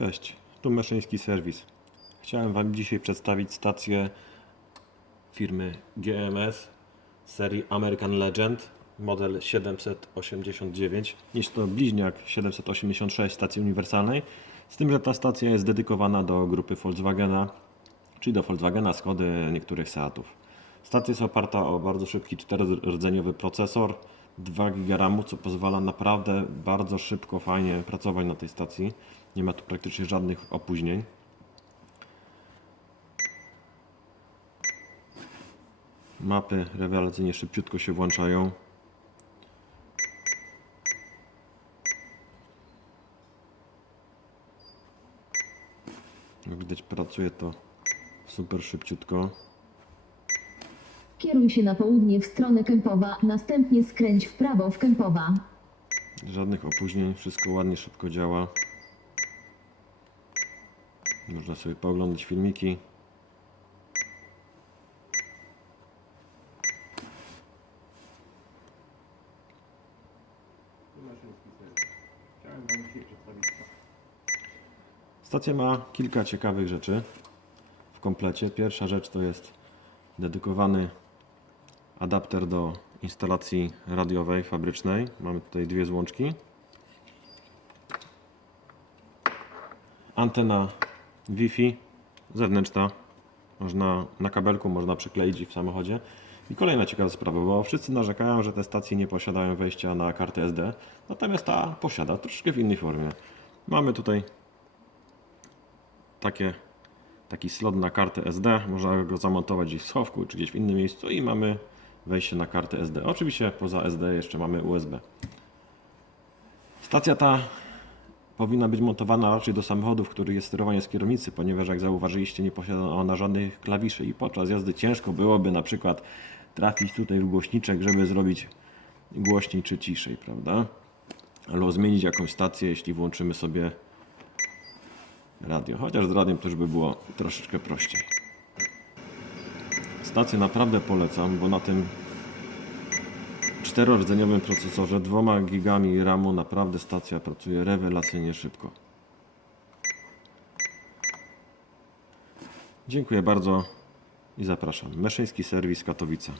Cześć, tu Meszyński Serwis. Chciałem Wam dzisiaj przedstawić stację firmy GMS serii American Legend model 789. Jest to bliźniak 786 stacji uniwersalnej, z tym, że ta stacja jest dedykowana do grupy Volkswagena, czyli do Volkswagena, Skody, niektórych Seatów. Stacja jest oparta o bardzo szybki czterordzeniowy procesor, 2 GB RAMu, co pozwala naprawdę bardzo szybko, fajnie pracować na tej stacji. Nie ma tu praktycznie żadnych opóźnień. Mapy rewelacyjnie szybciutko się włączają. Jak widać pracuje to super szybciutko. Kieruj się na południe w stronę Kępowa, następnie skręć w prawo w Kępowa. Żadnych opóźnień, wszystko ładnie, szybko działa. Można sobie pooglądać filmiki. Stacja ma kilka ciekawych rzeczy w komplecie. Pierwsza rzecz to jest dedykowany adapter do instalacji radiowej fabrycznej. Mamy tutaj dwie złączki. Antena Wi-Fi zewnętrzna. Można na kabelku można przykleić w samochodzie. I kolejna ciekawa sprawa, bo wszyscy narzekają, że te stacje nie posiadają wejścia na kartę SD, natomiast ta posiada troszkę w innej formie. Mamy tutaj takie, taki slot na kartę SD, można go zamontować gdzieś w schowku czy gdzieś w innym miejscu i mamy wejście na kartę SD. Oczywiście poza SD jeszcze mamy USB. Stacja ta powinna być montowana raczej do samochodów, w których jest sterowanie z kierownicy, ponieważ jak zauważyliście nie posiada ona żadnych klawiszy i podczas jazdy ciężko byłoby na przykład trafić tutaj w głośniczek, żeby zrobić głośniej czy ciszej, prawda? Albo zmienić jakąś stację, jeśli włączymy sobie radio. Chociaż z radiem też by było troszeczkę prościej. Stację naprawdę polecam, bo na tym czterordzeniowym procesorze, dwoma gigami RAMu naprawdę stacja pracuje rewelacyjnie szybko. Dziękuję bardzo i zapraszam. Meszyński serwis Katowice.